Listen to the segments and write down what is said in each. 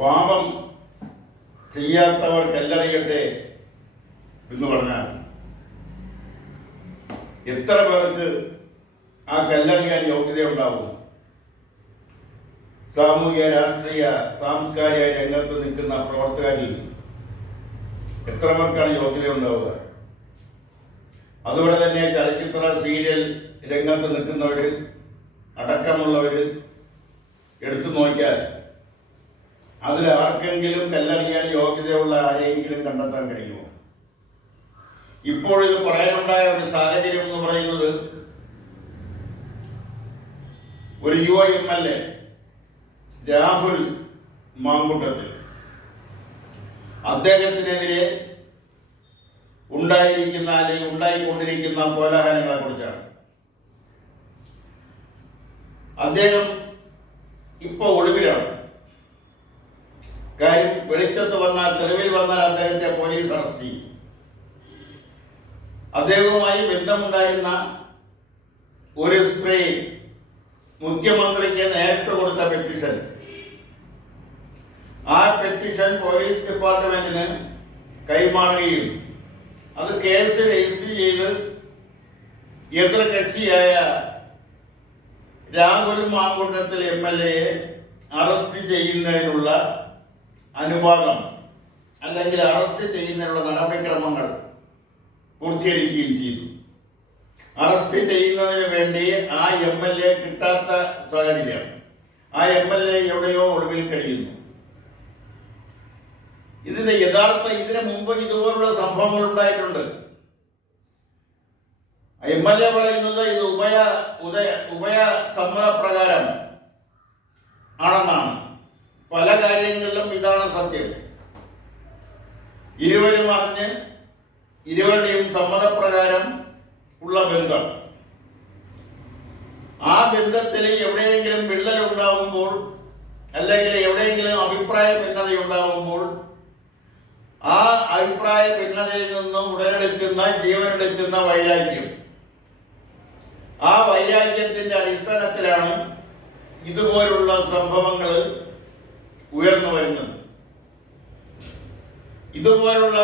പാപം ചെയ്യാത്തവർ കല്ലെറിയട്ടെ എന്ന് പറഞ്ഞാൽ എത്ര പേർക്ക് ആ കല്ലെറിയാൻ യോഗ്യതയുണ്ടാവും? സാമൂഹിക, രാഷ്ട്രീയ, സാംസ്കാരിക രംഗത്ത് നിൽക്കുന്ന പ്രവർത്തകരിൽ എത്ര പേർക്കാണ് യോഗ്യത ഉണ്ടാവുക? അതുപോലെ തന്നെ ചലച്ചിത്ര, സീരിയൽ രംഗത്ത് നിൽക്കുന്നവർ അടക്കമുള്ളവർ എടുത്തു നോക്കിയാൽ അതിൽ ആർക്കെങ്കിലും കല്ലെറിയാൻ യോഗ്യതയുള്ള ആരെയെങ്കിലും കണ്ടെത്താൻ കഴിയുമോ? ഇപ്പോഴിത് പറയാനുണ്ടായ ഒരു സാഹചര്യം എന്ന് പറയുന്നത്, ഒരു യുവ MLA രാഹുൽ മാങ്കൂട്ടത്തിൽ അദ്ദേഹത്തിനെതിരെ ഉണ്ടായിരിക്കുന്ന അല്ലെങ്കിൽ ഉണ്ടായിക്കൊണ്ടിരിക്കുന്ന കോലാഹലങ്ങളെ കുറിച്ചാണ്. അദ്ദേഹം ഇപ്പോൾ ഒളിവിലാണ്. കാര്യം വെളിച്ചത്ത് വന്നാൽ, തെളിവിൽ വന്നാൽ അദ്ദേഹത്തെ പോലീസ് അറസ്റ്റ് ചെയ്യും. അദ്ദേഹവുമായി ബന്ധമുണ്ടായിരുന്ന ഒരു സ്ത്രീ മുഖ്യമന്ത്രിക്ക് നേരിട്ട് കൊടുത്ത പെറ്റീഷൻ, ആ പെറ്റീഷൻ പോലീസ് ഡിപ്പാർട്ട്മെന്റിന് കൈമാറുകയും അത് കേസ് രജിസ്റ്റർ ചെയ്ത് എതിർകക്ഷിയായ രാഹുൽ മാങ്കൂട്ടത്തിൽ MLA അറസ്റ്റ് ചെയ്യുന്നതിനുള്ള അനുവാദം അല്ലെങ്കിൽ അറസ്റ്റ് ചെയ്യുന്നതിനുള്ള നടപടിക്രമങ്ങൾ പൂർത്തീകരിക്കുകയും ചെയ്തു. അറസ്റ്റ് ചെയ്യുന്നതിന് വേണ്ടി ആ MLA കിട്ടാത്ത സാഹചര്യം. ആ MLA എവിടെയോ ഒളിവിൽ കഴിയുന്നു. ഇതിന്റെ ഇതിനു മുമ്പ് ഇതുപോലുള്ള സംഭവങ്ങൾ ഉണ്ടായിട്ടുണ്ട്. MLA പറയുന്നത് ഇത് ഉഭയ സമ്മതപ്രകാരം ആണെന്നാണ്. പല കാര്യങ്ങളിലും ഇതാണ് സത്യം. ഇരുവരും അറിഞ്ഞ് ഇരുവരുടെയും സമ്മതപ്രകാരം ഉള്ള ബന്ധം. ആ ബന്ധത്തിൽ എവിടെയെങ്കിലും വിള്ളൽ ഉണ്ടാകുമ്പോൾ അല്ലെങ്കിൽ എവിടെയെങ്കിലും അഭിപ്രായ ഭിന്നതയുണ്ടാകുമ്പോൾ ആ അഭിപ്രായ ഭിന്നതയിൽ നിന്നും ഉടലെടുക്കുന്ന, ജീവനെടുക്കുന്ന വൈരാഗ്യം, ആ വൈരാഗ്യത്തിന്റെ അടിസ്ഥാനത്തിലാണ് ഇതുപോലുള്ള സംഭവങ്ങൾ ഉയർന്നു വരുന്നത്. ഇതുപോലുള്ള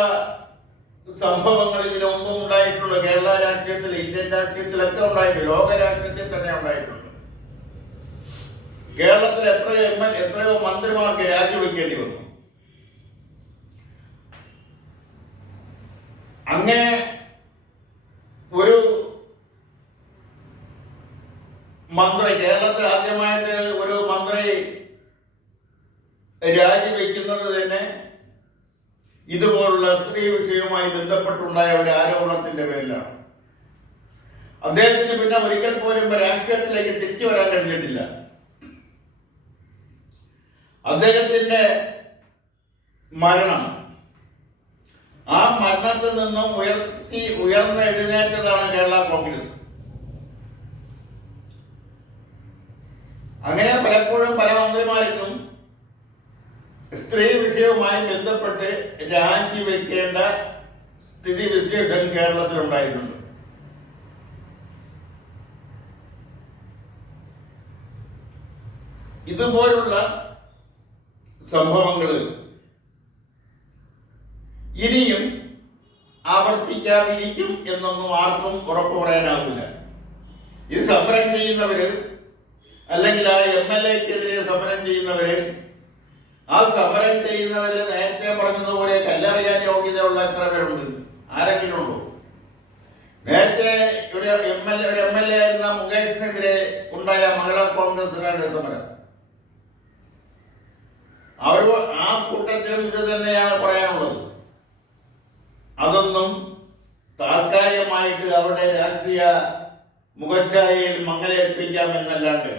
സംഭവങ്ങൾ ഇതിനു മുമ്പും ഉണ്ടായിട്ടുണ്ട്. കേരള രാഷ്ട്രീയത്തിൽ, ഇന്ത്യൻ രാഷ്ട്രീയത്തിലൊക്കെ ഉണ്ടായിട്ടുണ്ട്. ലോക രാഷ്ട്രീയത്തിൽ തന്നെ ഉണ്ടായിട്ടുണ്ട്. കേരളത്തിൽ എത്രയോ മന്ത്രിമാർക്ക് രാജിവെക്കേണ്ടി വന്നു. അങ്ങനെ ഒരു മന്ത്രി, കേരളത്തിൽ ആദ്യമായിട്ട് ഒരു മന്ത്രി രാജിവെക്കുന്നത് തന്നെ ഇതുപോലുള്ള സ്ത്രീ വിഷയവുമായി ബന്ധപ്പെട്ടുണ്ടായ ഒരു ആരോപണത്തിന്റെ പേരിലാണ്. അദ്ദേഹത്തിന് പിന്നെ ഒരിക്കൽ പോലും രാഷ്ട്രീയത്തിലേക്ക് തിരിച്ചു വരാൻ കഴിഞ്ഞിട്ടില്ല. അദ്ദേഹത്തിന്റെ മരണം, ആ മരണത്തിൽ നിന്നും ഉയർന്നെഴുന്നേറ്റതാണ് കേരള കോൺഗ്രസ്. അങ്ങനെ പലപ്പോഴും പല മന്ത്രിമാർക്കും സ്ത്രീ വിഷയവുമായി ബന്ധപ്പെട്ട് രാജിവെക്കേണ്ട സ്ഥിതിവിശേഷം കേരളത്തിലുണ്ടായിട്ടുണ്ട്. ഇതുപോലുള്ള സംഭവങ്ങൾ ഇനിയും ആവർത്തിക്കാതിരിക്കും എന്നൊന്നും ആർക്കും ഉറപ്പു പറയാനാവില്ല. ഇത് സമരം ചെയ്യുന്നവര് അല്ലെങ്കിൽ ആ MLAക്കെതിരെ സമരം ചെയ്യുന്നവര്, ആ സമരം ചെയ്യുന്നവരിൽ നേരത്തെ പറഞ്ഞതുപോലെ കല്ലെറിയാൻ യോഗ്യതയുള്ള എത്ര പേരുണ്ട്? ആരെങ്കിലും ഉണ്ടോ? നേരത്തെ ഒരു MLA ആയിരുന്ന മുകേഷിനെതിരെ ഉണ്ടായ മഹിളാ കോൺഗ്രസുകാരുടെ സമരം, അവർ ആ കൂട്ടത്തിലും ഇത് തന്നെയാണ് പറയാനുള്ളത്. അതൊന്നും താൽക്കാലികമായിട്ട് അവരുടെ രാഷ്ട്രീയ മുഖച്ഛായയിൽ മങ്ങലേൽപ്പിക്കാമെന്നല്ലാണ്ട്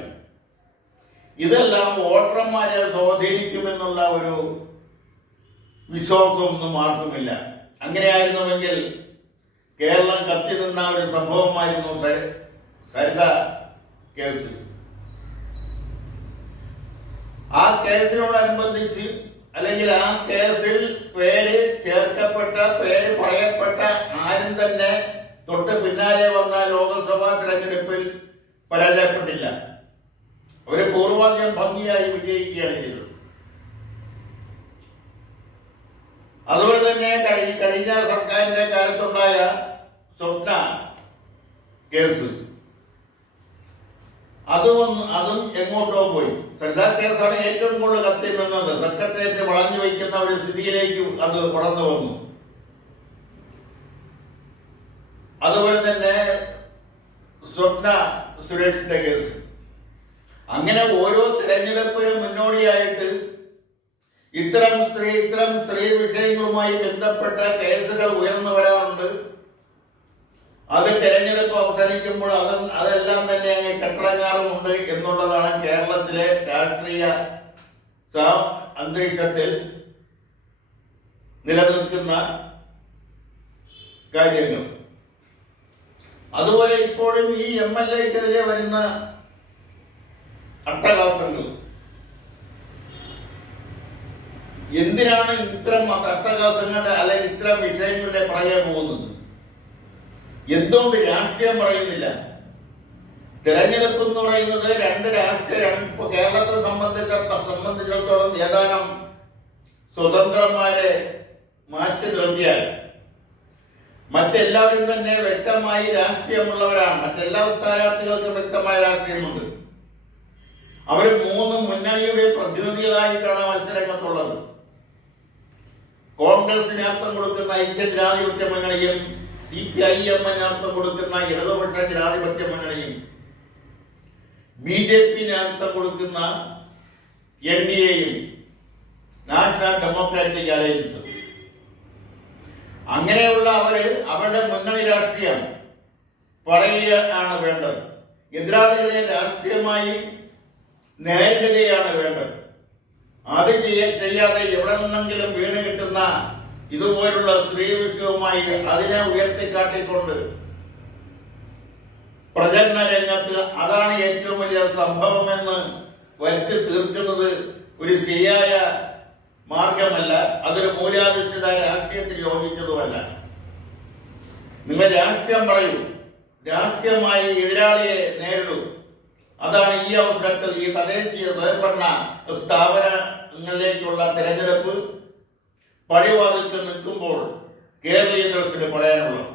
ഇതെല്ലാം വോട്ടർമാരെ സ്വാധീനിക്കുമെന്നുള്ള ഒരു വിശ്വാസമൊന്നും ആർക്കുമില്ല. അങ്ങനെയായിരുന്നുവെങ്കിൽ കേരളം കത്തി നിന്ന ഒരു സംഭവമായിരുന്നു സരിത കേസ്. ആ കേസിനോടനുബന്ധിച്ച് അല്ലെങ്കിൽ ആ കേസിൽ പേര് ചേർക്കപ്പെട്ട, പേര് പറയപ്പെട്ട ആരും തന്നെ തൊട്ട് പിന്നാലെ വന്ന ലോകസഭാ തെരഞ്ഞെടുപ്പിൽ പരാജയപ്പെട്ടില്ല. അവര് പൂർവാധികം ഭംഗിയായി വിജയിക്കുകയാണ് ചെയ്തത്. അതുപോലെ തന്നെ കഴിഞ്ഞ സർക്കാരിന്റെ കാലത്തുണ്ടായ സ്വപ്ന കേസ് അതും എങ്ങോട്ടോ പോയി. സരിതാ കേസാണ് ഏറ്റവും കൂടുതൽ കത്തി നിന്നത്. സെക്രട്ടേറിയറ്റ് വളഞ്ഞു വയ്ക്കുന്ന ഒരു സ്ഥിതിയിലേക്ക് അത് വളർന്നു വന്നു. അതുപോലെ തന്നെ സ്വപ്ന സുരേഷിന്റെ കേസ്. അങ്ങനെ ഓരോ തിരഞ്ഞെടുപ്പിനും മുന്നോടിയായിട്ട് ഇത്തരം സ്ത്രീ വിഷയങ്ങളുമായി ബന്ധപ്പെട്ട കേസുകൾ ഉയർന്നു വരാറുണ്ട്. അത് തെരഞ്ഞെടുപ്പ് അവസാനിക്കുമ്പോൾ അതെല്ലാം തന്നെ അങ്ങ് കെട്ടടങ്ങാറുമുണ്ട് എന്നുള്ളതാണ് കേരളത്തിലെ രാഷ്ട്രീയ അന്തരീക്ഷത്തിൽ നിലനിൽക്കുന്ന കാര്യങ്ങൾ. അതുപോലെ ഇപ്പോഴും ഈ MLAക്കെതിരെ വരുന്ന അട്ടഹാസങ്ങൾ, എന്തിനാണ് ഇത്തരം അട്ടഹാസങ്ങളുടെ അല്ലെങ്കിൽ ഇത്തരം വിഷയങ്ങളുടെ പറയാൻ പോകുന്നത്? എന്തുകൊണ്ട് രാഷ്ട്രീയം പറയുന്നില്ല? തെരഞ്ഞെടുപ്പ് എന്ന് പറയുന്നത് ഇപ്പൊ കേരളത്തെ സംബന്ധിച്ചിടത്തോളം ഏതാനും സ്വതന്ത്രന്മാരെ മാറ്റി നിർത്തിയാൽ മറ്റെല്ലാവരും തന്നെ വ്യക്തമായി രാഷ്ട്രീയമുള്ളവരാണ്. മറ്റെല്ലാ സ്ഥാനാർത്ഥികൾക്കും വ്യക്തമായ രാഷ്ട്രീയമുണ്ട്. അവർ 3 മുന്നണിയുടെ പ്രതിനിധികളായിട്ടാണ് മത്സരരംഗത്തുള്ളത്. കോൺഗ്രസിന് അർത്ഥം കൊടുക്കുന്ന ഐക്യജനാധിപത്യ മുന്നണിയും CPIM അർത്ഥം കൊടുക്കുന്ന ഇടതുപക്ഷ ജനാധിപത്യ മുന്നണിയും BJP അർത്ഥം കൊടുക്കുന്ന NDAയും നാഷണൽ ഡെമോക്രാറ്റിക് അലയൻസ്. അങ്ങനെയുള്ള അവരുടെ മുന്നണി രാഷ്ട്രീയം പറയുകയാണ് വേണ്ടത്. എതിരാളികളെ രാഷ്ട്രീയമായി നേരിടുകയാണ് വേണ്ടത്. അത് ചെയ്യാതെ എവിടെ നിന്നെങ്കിലും വീണ് കിട്ടുന്ന ഇതുപോലുള്ള സ്ത്രീ വിഷയവുമായി അതിനെ ഉയർത്തിക്കാട്ടിക്കൊണ്ട് പ്രചരണ രംഗത്ത് അതാണ് ഏറ്റവും വലിയ സംഭവമെന്ന് വരുത്തി തീർക്കുന്നത് ഒരു ശരിയായ മാർഗമല്ല. അതൊരു മൂല്യാധിഷ്ഠിത രാഷ്ട്രീയത്തിന് യോജിച്ചതുമല്ല. നിങ്ങൾ രാഷ്ട്രീയം പറയൂ, രാഷ്ട്രീയമായി എതിരാളിയെ നേരിടൂ. അതാണ് ഈ അവസരത്തിൽ ഈ തദ്ദേശീയ സ്വയംഭരണ സ്ഥാപനങ്ങളിലേക്കുള്ള തെരഞ്ഞെടുപ്പ് പടിവാതിൽക്ക് നിൽക്കുമ്പോൾ കേരളീയ ദർശന് പറയാനുള്ളത്.